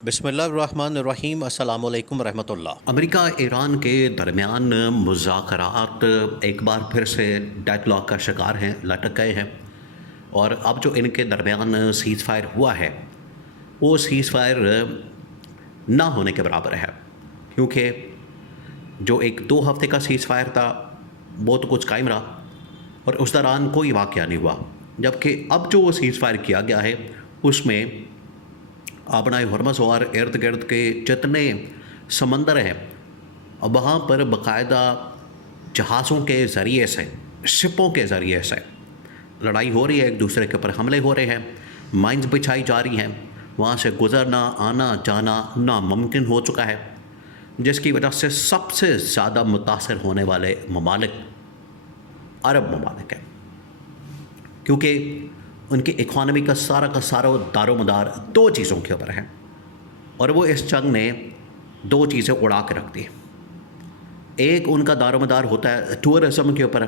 بسم اللہ الرحمن الرحیم۔ السلام علیکم ورحمۃ اللہ۔ امریکہ ایران کے درمیان مذاکرات ایک بار پھر سے ڈیڈ لاک کا شکار ہیں، لٹک گئے ہیں، اور اب جو ان کے درمیان سیز فائر ہوا ہے وہ سیز فائر نہ ہونے کے برابر ہے، کیونکہ جو ایک 2 ہفتے کا سیز فائر تھا وہ تو کچھ قائم رہا اور اس دوران کوئی واقعہ نہیں ہوا، جبکہ اب جو سیز فائر کیا گیا ہے اس میں آبنائے ہرمز اور ارد گرد کے جتنے سمندر ہیں وہاں پر باقاعدہ جہازوں کے ذریعے سے، شپوں کے ذریعے سے لڑائی ہو رہی ہے، ایک دوسرے کے اوپر حملے ہو رہے ہیں، مائنز بچھائی جا رہی ہیں، وہاں سے گزرنا آنا جانا ناممکن ہو چکا ہے، جس کی وجہ سے سب سے زیادہ متاثر ہونے والے ممالک عرب ممالک ہیں، کیونکہ ان کی اکانومی کا سارا دار و مدار 2 چیزوں کے اوپر ہے، اور وہ اس جنگ نے 2 چیزیں اڑا کے رکھ دی۔ ایک ان کا دار و مدار ہوتا ہے ٹورزم کے اوپر،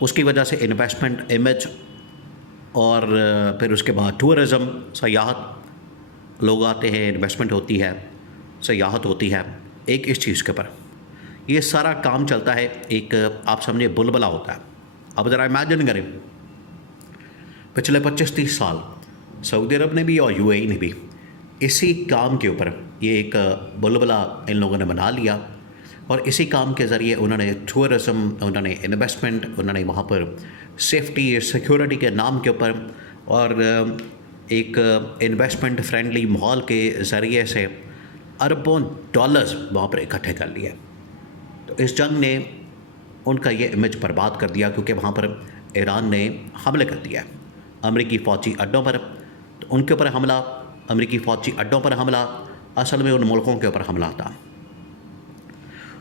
اس کی وجہ سے انویسٹمنٹ، امیج، اور پھر اس کے بعد ٹورزم، سیاحت، لوگ آتے ہیں، انویسٹمنٹ ہوتی ہے، سیاحت ہوتی ہے، ایک اس چیز کے اوپر یہ سارا کام چلتا ہے۔ ایک آپ سمجھے بلبلہ ہوتا ہے۔ اب ذرا امیجن کریں، پچھلے 25-30 سال سعودی عرب نے بھی اور یو اے ای نے بھی اسی کام کے اوپر یہ ایک بلبلہ ان لوگوں نے بنا لیا، اور اسی کام کے ذریعے انہوں نے ٹورزم، انہوں نے انویسٹمنٹ، انہوں نے وہاں پر سیفٹی، سیکیورٹی کے نام کے اوپر اور ایک انویسٹمنٹ فرینڈلی ماحول کے ذریعے سے اربوں ڈالرز وہاں پر اکٹھے کر لیے۔ تو اس جنگ نے ان کا یہ امیج برباد کر دیا، کیونکہ وہاں پر ایران نے حملے کر دیا امریکی فوجی اڈوں پر۔ تو ان کے اوپر حملہ، امریکی فوجی اڈوں پر حملہ، اصل میں ان ملکوں کے اوپر حملہ تھا۔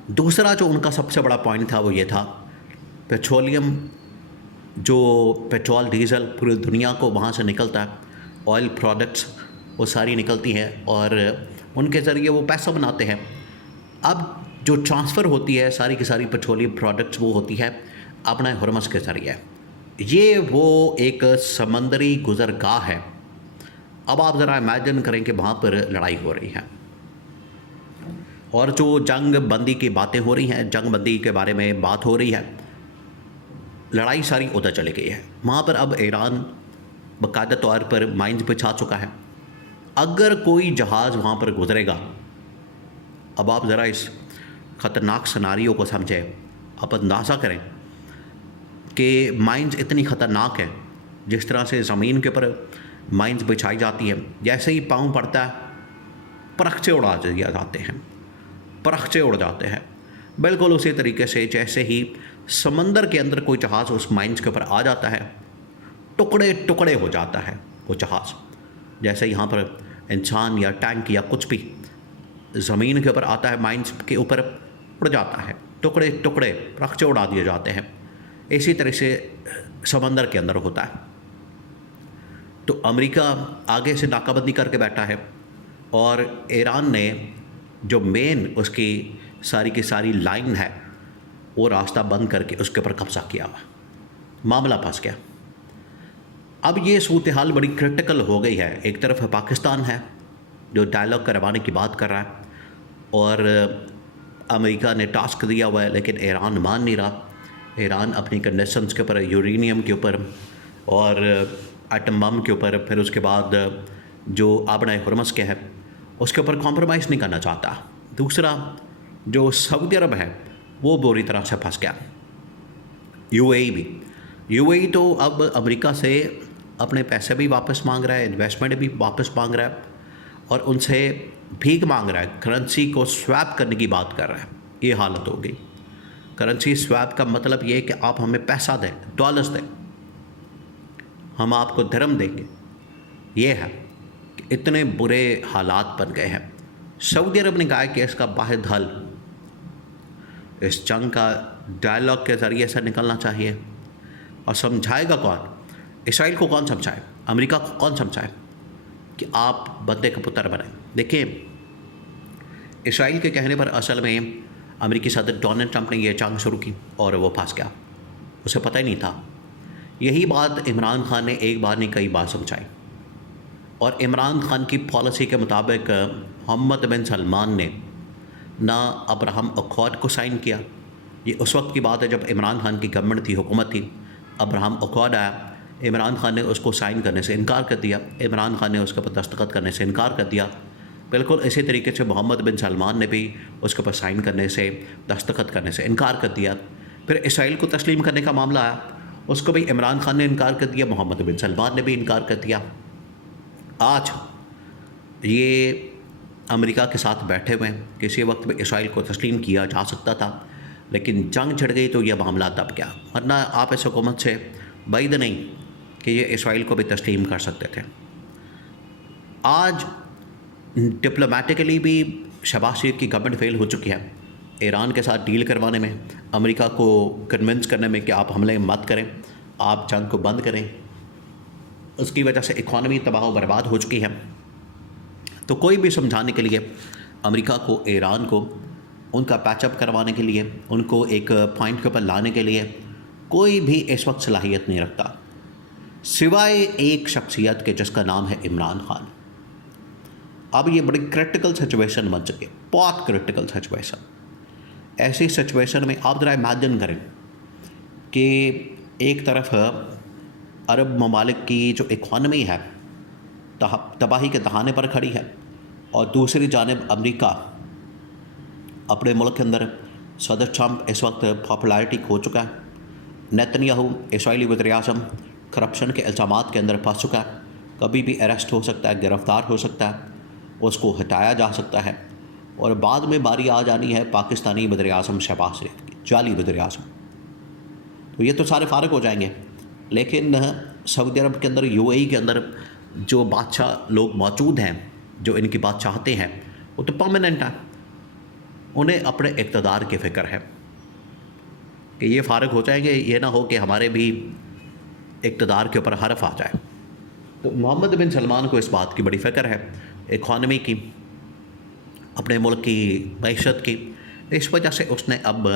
دوسرا جو ان کا سب سے بڑا پوائنٹ تھا وہ یہ تھا پیٹرولیم، جو پیٹرول ڈیزل پوری دنیا کو وہاں سے نکلتا ہے، آئل پروڈکٹس وہ ساری نکلتی ہیں اور ان کے ذریعے وہ پیسہ بناتے ہیں۔ اب جو ٹرانسفر ہوتی ہے ساری کی ساری پیٹرولیم پروڈکٹس وہ ہوتی ہے آبنائے ہرمز کے ذریعے۔ یہ وہ ایک سمندری گزرگاہ ہے۔ اب آپ ذرا امیجن کریں کہ وہاں پر لڑائی ہو رہی ہے اور جو جنگ بندی کی باتیں ہو رہی ہیں، جنگ بندی کے بارے میں بات ہو رہی ہے، لڑائی ساری ادھر چلی گئی ہے۔ وہاں پر اب ایران باقاعدہ طور پر مائنز بچھا چکا ہے۔ اگر کوئی جہاز وہاں پر گزرے گا، اب آپ ذرا اس خطرناک سناریو کو سمجھیں، آپ اندازہ کریں کہ مائنز اتنی خطرناک ہے، جس طرح سے زمین کے اوپر مائنز بچھائی جاتی ہیں، جیسے ہی پاؤں پڑتا ہے پرخچے اڑا دیا جاتے ہیں، پرخچے اڑ جاتے ہیں۔ بالکل اسی طریقے سے جیسے ہی سمندر کے اندر کوئی جہاز اس مائنز کے اوپر آ جاتا ہے، ٹکڑے ٹکڑے ہو جاتا ہے وہ جہاز، جیسے یہاں پر انسان یا ٹینک یا کچھ بھی زمین کے اوپر آتا ہے، مائنز کے اوپر اڑ جاتا ہے، ٹکڑے ٹکڑے پرخچے اڑا دیے جاتے ہیں۔ اسی طرح سے سمندر کے اندر ہوتا ہے۔ تو امریکہ آگے سے ناکہ بندی کر کے بیٹھا ہے، اور ایران نے جو مین اس کی ساری کی ساری لائن ہے وہ راستہ بند کر کے اس کے اوپر قبضہ کیا ہوا، معاملہ پھنس گیا۔ اب یہ صورتحال بڑی کرٹیکل ہو گئی ہے۔ ایک طرف پاکستان ہے جو ڈائلاگ کروانے کی بات کر رہا ہے، اور امریکہ نے ٹاسک دیا ہوا ہے، لیکن ایران مان نہیں رہا۔ ایران اپنی کنڈیشنز کے اوپر، یورینیم کے اوپر اور ایٹم بم کے اوپر، پھر اس کے بعد جو آبنائے ہرمز کے ہے اس کے اوپر کمپرومائز نہیں کرنا چاہتا۔ دوسرا جو سعودی عرب ہے وہ بری طرح سے پھنس گیا، یو اے ای بھی۔ یو اے ای تو اب امریکہ سے اپنے پیسے بھی واپس مانگ رہا ہے، انویسٹمنٹ بھی واپس مانگ رہا ہے، اور ان سے بھیک مانگ رہا ہے، کرنسی کو سویپ کرنے کی بات کر رہا ہے۔ یہ حالت ہو گئی۔ کرنسی سویپ کا مطلب یہ ہے کہ آپ ہمیں پیسہ دیں، ڈالرز دیں، ہم آپ کو درہم دیں گے۔ یہ ہے کہ اتنے برے حالات بن گئے ہیں۔ سعودی عرب نے کہا ہے کہ اس کا واحد حل اس جنگ کا ڈائلاگ کے ذریعے سے نکلنا چاہیے، اور سمجھائے گا کون؟ اسرائیل کو کون سمجھائے؟ امریکہ کو کون سمجھائے کہ آپ بندے کا پتر بنیں؟ دیکھیں، اسرائیل کے کہنے پر اصل میں امریکی صدر ڈونلڈ ٹرمپ نے یہ جنگ شروع کی اور وہ پھنس گیا، اسے پتہ ہی نہیں تھا۔ یہی بات عمران خان نے ایک بار نہیں کئی بار سمجھائی۔ اور عمران خان کی پالیسی کے مطابق محمد بن سلمان نے نہ ابراہم اکارڈ کو سائن کیا. یہ اس وقت کی بات ہے جب عمران خان کی گورنمنٹ تھی، حکومت تھی. ابراہم اکارڈ آیا، عمران خان نے اس کو سائن کرنے سے انکار کر دیا. عمران خان نے اس کے اوپر دستخط کرنے سے انکار کر دیا. بالکل اسی طریقے سے محمد بن سلمان نے بھی اس کے اوپر سائن کرنے سے، دستخط کرنے سے انکار کر دیا. پھر اسرائیل کو تسلیم کرنے کا معاملہ آیا، اس کو بھی عمران خان نے انکار کر دیا، محمد بن سلمان نے بھی انکار کر دیا. آج یہ امریکہ کے ساتھ بیٹھے ہوئے ہیں. کسی وقت بھی اسرائیل کو تسلیم کیا جا سکتا تھا، لیکن جنگ چھڑ گئی تو یہ معاملہ دب گیا. ورنہ آپ اس حکومت سے بعید نہیں کہ یہ اسرائیل کو بھی تسلیم کر سکتے تھے. آج ڈپلومیٹکلی بھی شہباز شریف کی گورنمنٹ فیل ہو چکی ہے ایران کے ساتھ ڈیل کروانے میں، امریکہ کو کنونس کرنے میں کہ آپ حملے مت کریں، آپ جنگ کو بند کریں. اس کی وجہ سے اکانومی تباہ و برباد ہو چکی ہے. تو کوئی بھی سمجھانے کے لیے امریکہ کو، ایران کو، ان کا پیچ اپ کروانے کے لیے، ان کو ایک پوائنٹ کے اوپر لانے کے لیے کوئی بھی اس وقت صلاحیت نہیں رکھتا سوائے ایک شخصیت کے جس کا نام ہے عمران خان. اب یہ بڑی کرٹیکل سچویشن بن چکی ہے، بہت کرٹیکل سچویشن. ایسی سچویشن میں آپ ذرا امیجن کریں کہ ایک طرف عرب ممالک کی جو اکانومی ہے تباہی کے دہانے پر کھڑی ہے، اور دوسری جانب امریکہ اپنے ملک کے اندر، صدر ٹرمپ اس وقت پاپولیرٹی کھو چکا ہے. نیتنیاہو اسرائیلی وزیر اعظم کرپشن کے الزامات کے اندر پھنس چکا ہے. کبھی بھی اریسٹ ہو سکتا ہے، گرفتار ہو سکتا ہے، اس کو ہٹایا جا سکتا ہے. اور بعد میں باری آ جانی ہے پاکستانی وزیر اعظم شہباز شریف کی، جعلی وزیر اعظم. تو یہ تو سارے فارغ ہو جائیں گے. لیکن سعودی عرب کے اندر، یو اے ای کے اندر جو بادشاہ لوگ موجود ہیں، جو ان کی بات چاہتے ہیں، وہ تو پرماننٹ ہیں. انہیں اپنے اقتدار کی فکر ہے کہ یہ فارغ ہو جائیں گے، یہ نہ ہو کہ ہمارے بھی اقتدار کے اوپر حرف آ جائے. تو محمد بن سلمان کو اس بات کی بڑی فکر ہے، اکانومی کی، اپنے ملک کی معیشت کی. اس وجہ سے اس نے اب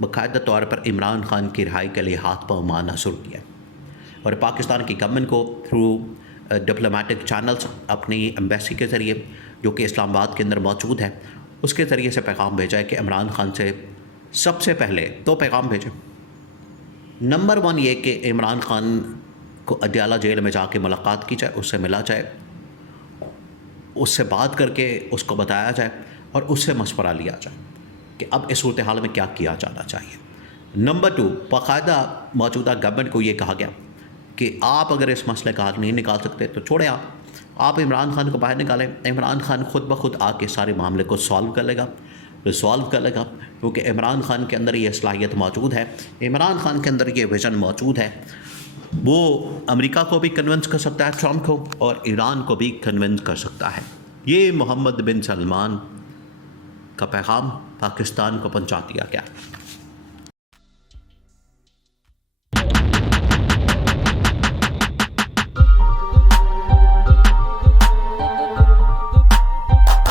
باقاعدہ طور پر عمران خان کی رہائی کے لیے ہاتھ پاؤں مارنا شروع کیا، اور پاکستان کی گورنمنٹ کو تھرو ڈپلومیٹک چینلز، اپنی ایمبیسی کے ذریعے جو کہ اسلام آباد کے اندر موجود ہے، اس کے ذریعے سے پیغام بھیجا ہے کہ عمران خان سے سب سے پہلے 2 پیغام بھیجے. نمبر 1 یہ کہ عمران خان کو اڈیالہ جیل میں جا کے ملاقات کی جائے، اس سے ملا جائے، اس سے بات کر کے اس کو بتایا جائے اور اس سے مشورہ لیا جائے کہ اب اس صورتحال میں کیا کیا جانا چاہیے. نمبر 2 باقاعدہ موجودہ گورنمنٹ کو یہ کہا گیا کہ آپ اگر اس مسئلے کا حل نہیں نکال سکتے تو چھوڑیں، آپ عمران خان کو باہر نکالیں. عمران خان خود بخود آ کے سارے معاملے کو سالو کر لے گا، کیونکہ عمران خان کے اندر یہ صلاحیت موجود ہے، عمران خان کے اندر یہ ویژن موجود ہے. وہ امریکہ کو بھی کنونس کر سکتا ہے، ٹرمپ کو، اور ایران کو بھی کنونس کر سکتا ہے. یہ محمد بن سلمان کا پیغام پاکستان کو پہنچا دیا گیا.